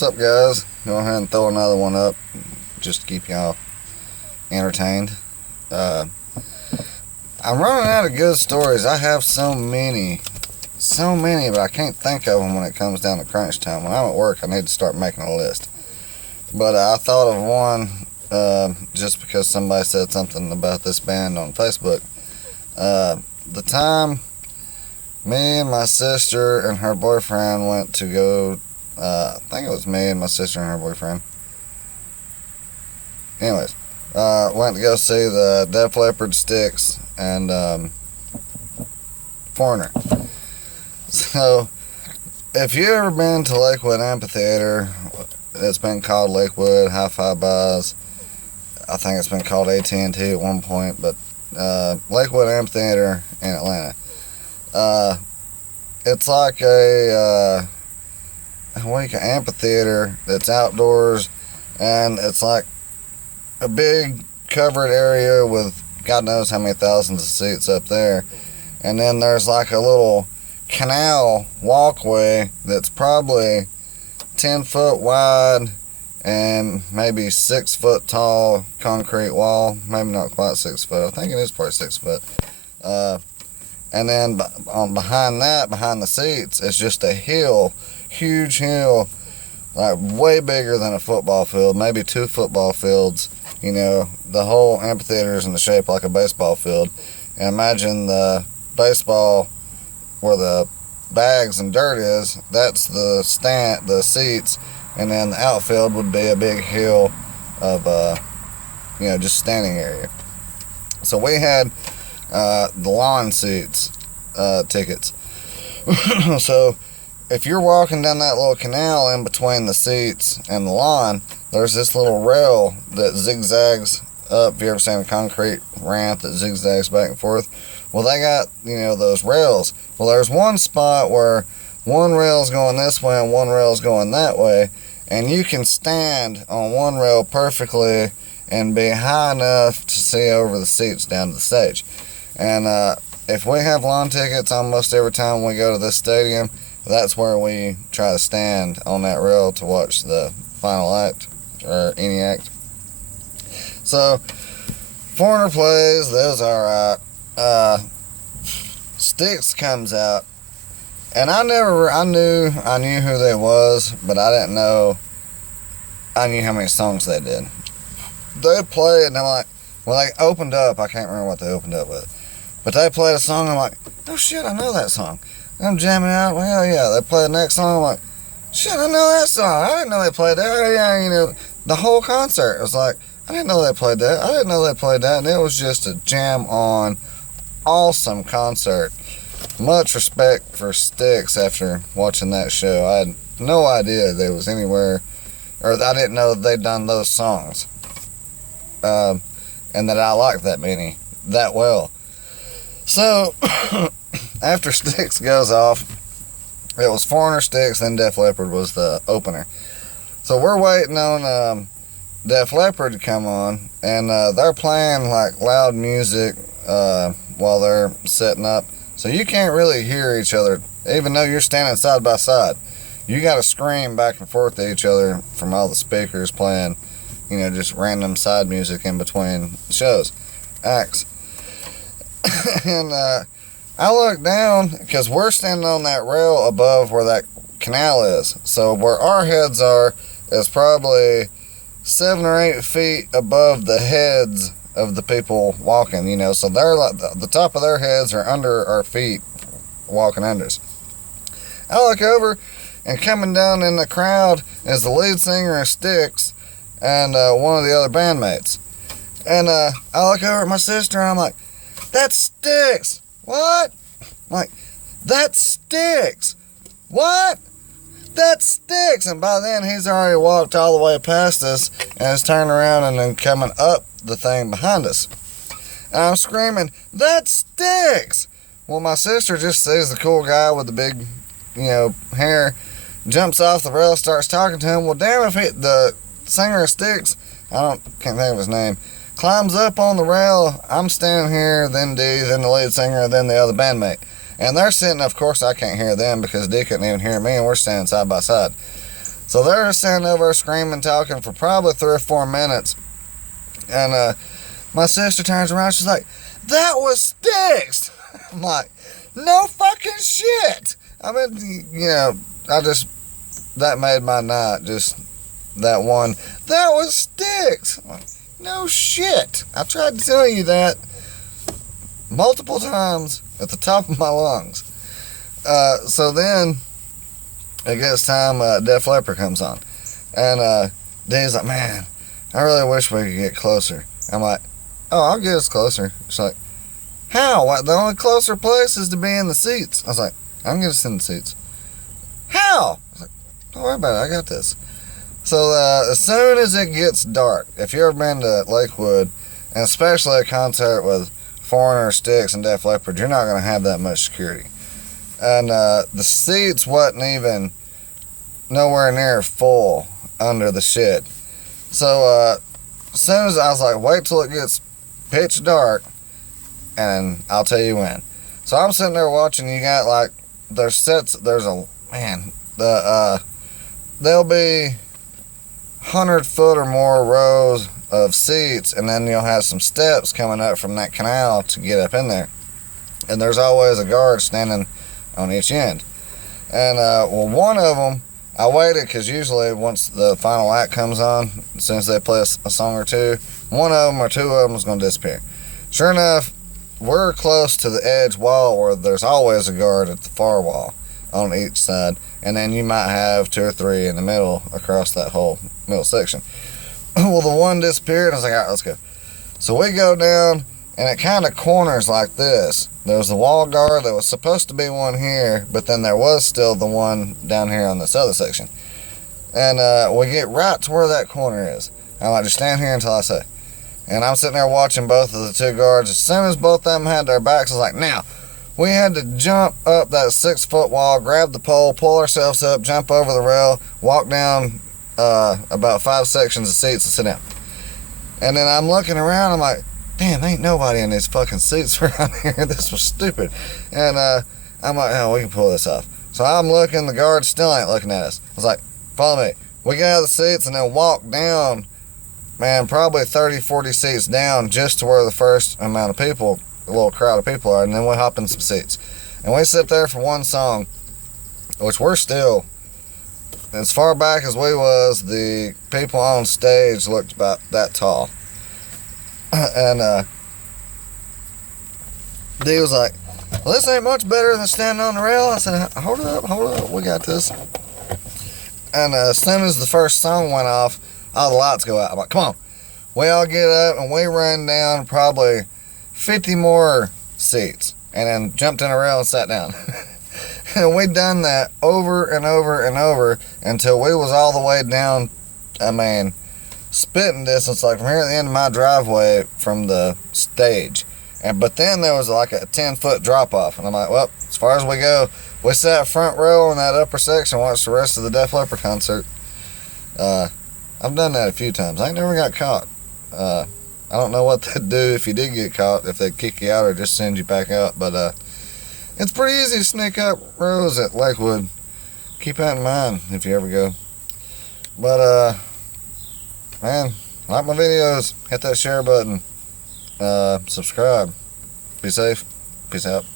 What's up, guys? Go ahead and throw another one up just to keep y'all entertained. I'm running out of good stories. I have so many, but I can't think of them when it comes down to crunch time. When I'm at work, I need to start making a list. But I thought of one just because somebody said something about this band on Facebook. The time me and my sister and her boyfriend went to go, I think it was me and my sister and her boyfriend. Anyways, went to go see the Def Leppard, Styx, and Foreigner. So, if you ever been to Lakewood Amphitheater, it's been called Lakewood Hi-Fi Buys. I think it's been called AT&T at one point, but Lakewood Amphitheater in Atlanta. It's like a amphitheater that's outdoors, and it's like a big covered area with God knows how many thousands of seats up there. And then there's like a little canal walkway that's probably 10 foot wide and maybe 6 foot tall concrete wall. Maybe not quite 6 foot. I think it is probably 6 foot. And then behind the seats, it's just a hill, huge hill, like way bigger than a football field, maybe 2 football fields. You know, the whole amphitheater is in the shape like a baseball field. And imagine the baseball where the bags and dirt is, that's the seats, and then the outfield would be a big hill of, just standing area. So we had the lawn seats tickets. So if you're walking down that little canal in between the seats and the lawn, there's this little rail that zigzags up. If you ever seen a concrete ramp that zigzags back and forth? Well, they got, those rails. Well, there's one spot where one rail's going this way and one rail's going that way, and you can stand on one rail perfectly and be high enough to see over the seats down to the stage. And if we have lawn tickets, almost every time we go to this stadium, that's where we try to stand on that rail to watch the final act, or any act. So, Foreigner plays, those are Styx comes out, and I knew who they was, but I didn't know I knew how many songs they did. They played, and I'm like, well, they opened up, I can't remember what they opened up with, but they played a song, and I'm like, oh shit, I know that song. And I'm jamming out, well, hell yeah. They played the next song, I'm like, shit, I know that song. I didn't know they played that. Oh, yeah, the whole concert, it was like, I didn't know they played that. I didn't know they played that. And it was just a jam on, awesome concert. Much respect for Styx after watching that show. I had no idea they was anywhere, or I didn't know they'd done those songs. And that I liked that well. So, after Styx goes off, it was Foreigner, Styx, then Def Leppard was the opener. So we're waiting on Def Leppard to come on, and they're playing like loud music while they're setting up. So you can't really hear each other, even though you're standing side by side. You got to scream back and forth to each other from all the speakers playing, just random side music in between shows, acts. And I look down, because we're standing on that rail above where that canal is. So where our heads are is probably 7 or 8 feet above the heads of the people walking, So they're like, the top of their heads are under our feet, walking under us. I look over, and coming down in the crowd is the lead singer of Styx and one of the other bandmates. And I look over at my sister, and I'm like, that's Styx! What? I'm like, that's Styx! What? That's Styx! And by then, he's already walked all the way past us and is turning around and then coming up the thing behind us. And I'm screaming, that's Styx! Well, my sister just sees the cool guy with the big, hair, jumps off the rail, starts talking to him. Well, damn if the singer of Styx, can't think of his name, climbs up on the rail. I'm standing here, then D, then the lead singer, then the other bandmate. And they're sitting, of course, I can't hear them because D couldn't even hear me, and we're standing side by side. So they're standing over screaming, talking for probably 3 or 4 minutes. And my sister turns around, she's like, "That was Styx!" I'm like, "No fucking shit!" I mean, that made my night, just that one. That was Styx! I'm like, no shit. I tried to tell you that multiple times at the top of my lungs. So then it gets time, Def Leppard comes on. And Dee's like, "Man, I really wish we could get closer." I'm like, "Oh, I'll get us closer." She's like, "How? What, the only closer place is to be in the seats." I was like, "I can get us in the seats." "How?" I was like, "Don't worry about it, I got this." So as soon as it gets dark, if you've ever been to Lakewood, and especially a concert with Foreigner, Styx, and Def Leppard, you're not going to have that much security. And the seats wasn't even nowhere near full under the shit. So as soon as I was like, wait till it gets pitch dark, and I'll tell you when. So I'm sitting there watching. You got like, there's there'll be 100-foot or more rows of seats, and then you'll have some steps coming up from that canal to get up in there. And there's always a guard standing on each end. And one of them, I waited because usually once the final act comes on, as soon as they play a song or two, one of them or two of them is going to disappear. Sure enough, we're close to the edge wall where there's always a guard at the far wall on each side, and then you might have 2 or 3 in the middle across that whole middle section. Well, the one disappeared. I was like, all right, let's go. So we go down, and it kind of corners like this. There's the wall guard. There was supposed to be one here, but then there was still the one down here on this other section. And we get right to where that corner is. I'm like, just stand here until I say. And I'm sitting there watching both of the 2 guards. As soon as both of them had their backs, I was like, now. We had to jump up that 6-foot wall, grab the pole, pull ourselves up, jump over the rail, walk down about 5 sections of seats and sit down. And then I'm looking around, I'm like, damn, ain't nobody in these fucking seats around here. This was stupid. And I'm like, oh, we can pull this off. So I'm looking, the guards still ain't looking at us. I was like, follow me. We get out of the seats and then walk down, man, probably 30, 40 seats down just to where the first amount of people, a little crowd of people are, and then we hop in some seats. And we sit there for one song, which we're still, as far back as we was, the people on stage looked about that tall. And D was like, well, this ain't much better than standing on the rail. I said, hold up, we got this. And as soon as the first song went off, all the lights go out. I'm like, come on. We all get up and we ran down probably 50 more seats and then jumped in a rail and sat down. And we done that over and over and over until we was all the way down, I mean, spitting distance, like from here at the end of my driveway from the stage. But then there was like a 10-foot drop off, and I'm like, well, as far as we go. We sat front row in that upper section and watched the rest of the Def Leppard concert. I've done that a few times. I ain't never got caught. I don't know what they'd do if you did get caught, if they'd kick you out or just send you back out. But it's pretty easy to sneak up rows at Lakewood. Keep that in mind if you ever go. But man, like my videos, hit that share button, subscribe. Be safe. Peace out.